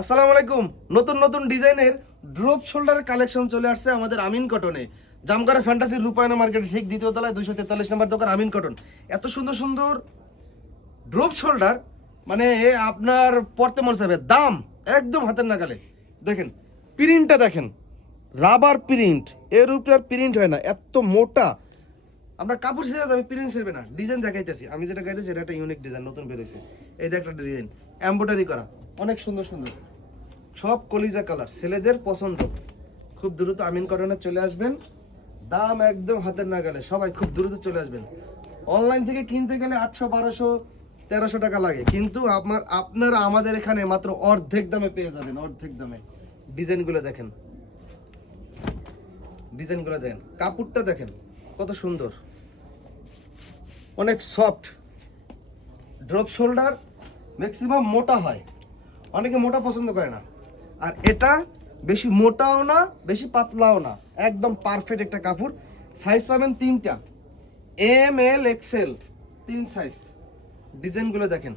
আসসালামু আলাইকুম। নতুন নতুন ডিজাইনের ড্রপ শোল্ডারের কালেকশন চলে আসছে আমাদের আমিন কটনে জামগারা ফ্যান্টাসি রূপায়ণ মার্কেট ঠিক দ্বিতীয় তলায় দুইশো তেতাল্লিশ নম্বর দোকান আমিন কটন এত সুন্দর সুন্দর ড্রপ শোল্ডার মানে আপনার পড়তে মনে যাবে দাম একদম হাতের নাগালে। দেখেন প্রিন্টটা দেখেন রাবার প্রিন্ট এর উপরে আর প্রিন্ট হয় না, এত মোটা। আমরা কাপড় ছেড়ে যাবে প্রিন্ট ছেড়বে না। ডিজাইন দেখাইতেছি। আমি যেটা গাইতেছি, এটা একটা ইউনিক ডিজাইন নতুন বেরোয়েছে এই যে একটা ডিজাইন এমব্রয়ডারি করা। অনেক সুন্দর সুন্দর। সব কলিজা কালার, ছেলেদের পছন্দ। খুব দ্রুত আমিন কটনে চলে আসবেন। দাম একদম হাতের নাগালে, সবাই খুব দ্রুত চলে আসবেন। অনলাইন থেকে কিনতে গেলে আটশো, বারোশো, তেরোশো টাকা লাগে। কিন্তু আপনার, আপনারা আমাদের এখানে মাত্র অর্ধেক দামে পেয়ে যাবেন, অর্ধেক দামে। ডিজাইনগুলো দেখেন। ডিজাইনগুলো দেখেন। কাপড়টা দেখেন, কত সুন্দর। অনেক সফট। ড্রপ শোল্ডার ম্যাক্সিমাম মোটা হয়। অনেকে মোটা পছন্দ করে না। আর এটা বেশি মোটাও না, বেশি পাতলাও না। একদম পারফেক্ট একটা কাপড়। সাইজ পাবেন তিনটা। এম এল এক্সেল তিন সাইজ ডিজাইনগুলো দেখেন।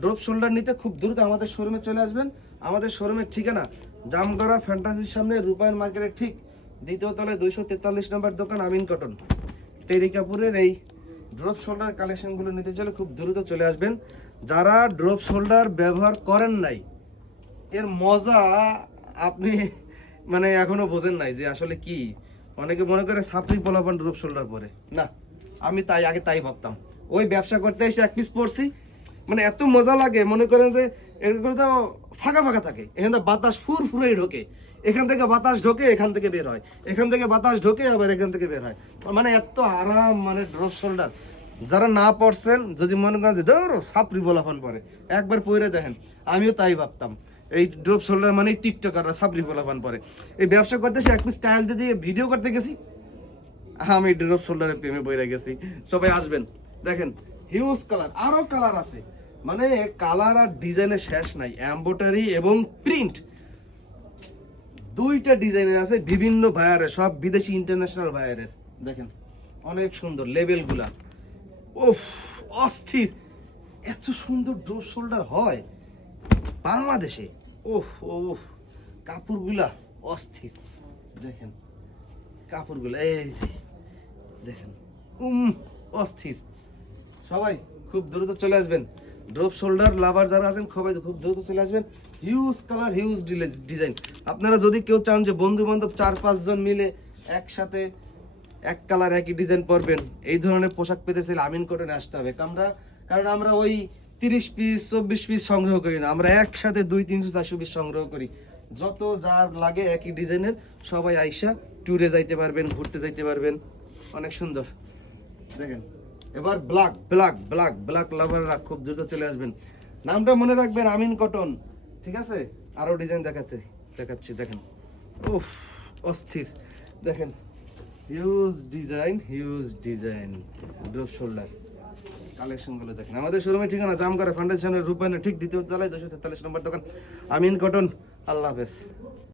ড্রপ শোল্ডার নিতে খুব দ্রুত আমাদের শোরুমে চলে আসবেন। আমাদের শোরুমের ঠিকানা জামগড়া ফ্যান্টাসির সামনে, রূপায়ণ মার্কেটের ঠিক দ্বিতীয় তলায় দুইশো তেতাল্লিশ নম্বর দোকান, আমিন কটন। টেরি কাপুরের এই ড্রপ শোল্ডার কালেকশনগুলো নিতে চলে খুব দ্রুত চলে আসবেন। যারা ড্রপ শোল্ডার ব্যবহার করেন নাই, এর মজা আপনি মানে এখনও বোঝেন নাই যে আসলে কি। অনেকে মনে করে সাপড়ি পোলাপান ড্রপ শোল্ডার পরে। না, আমি তাই, আগে তাই ভাবতাম। ওই ব্যবসা করতে এসে এক পিস পড়ছি মানে এত মজা লাগে, মনে করেন যে এগুলো তো ফাঁকা ফাঁকা থাকে। এখান থেকে বাতাস ফুর ফুরেই ঢোকে। এখান থেকে বাতাস ঢোকে, এখান থেকে বের হয়। এখান থেকে বাতাস ঢোকে, আবার এখান থেকে বের হয়। মানে এত আরাম মানে ড্রপ শোল্ডার। যারা না পড়ছেন, যদি মনে করেন যে, ধরো সাপড়ি বলাফান পরে, একবার পরে দেখেন, আমিও তাই ভাবতাম। এই ড্রপ শোল্ডার মানে টিকটকাররা সাপড়ি বলাফান পরে। এই ব্যবসা করতে সে এক স্টাইল দিয়ে ভিডিও করতে গেছি। আমি ড্রপ শোল্ডারের প্রেমে বইরা গেছি। সবাই আসবেন। দেখেন হিউজ কালার আরও কালার আছে। মানে কালার আর ডিজাইনের শেষ নাই। এম্বোটারি এবং প্রিন্ট দুইটা ডিজাইনের আছে, বিভিন্ন ভায়ারের সব বিদেশি ইন্টারন্যাশনাল ভায়ারের দেখেন, অনেক সুন্দর লেভেলগুলা অস্থির। এত সুন্দর ড্রপ শোল্ডার হয় বাংলাদেশে। ওহ ওহ কাপড়গুলা অস্থির। দেখেন, কাপড়গুলো, এই যে, দেখেন, উম, অস্থির। সবাই খুব দ্রুত চলে আসবেন। ড্রপ শোল্ডার লাভার যারা আছেন, সবাই খুব দ্রুত চলে আসবেন। হিউজ কালার হিউজ ডিজাইন আপনারা যদি কেউ চান যে বন্ধু বান্ধব চার পাঁচজন মিলে একসাথে এক কালার, একই ডিজাইন পরবেন। এই ধরনের পোশাক পেতে চাইলে আমিন কটনে আসতে হবে। আমরা, কারণ আমরা ওই তিরিশ পিস চব্বিশ পিস সংগ্রহ করি না। আমরা একসাথে দুই, তিনশো, চারশো পিস সংগ্রহ করি। যত যার লাগে একই ডিজাইনের সবাই আইসা ট্যুরে যাইতে পারবেন, ঘুরতে যাইতে পারবেন। অনেক সুন্দর। দেখেন, এবার ব্ল্যাক ব্ল্যাক ব্ল্যাক ব্ল্যাক লাভাররা খুব দ্রুত চলে আসবেন। নামটা মনে রাখবেন, আমিন কটন ঠিক আছে? আরও ডিজাইন দেখাচ্ছে দেখাচ্ছি, দেখেন। উফ, অস্থির। দেখেন huge design huge design drop shoulder কালেকশনগুলো দেখেন। আমাদের শোরুমের ঠিকানা জামগড়া ফাউন্ডেশনের রূপায়ণে ঠিক দ্বিতীয় তলায় দুশো তেতাল্লিশ নম্বর দোকান। আমিন কটন। আল্লাহ হাফেজ।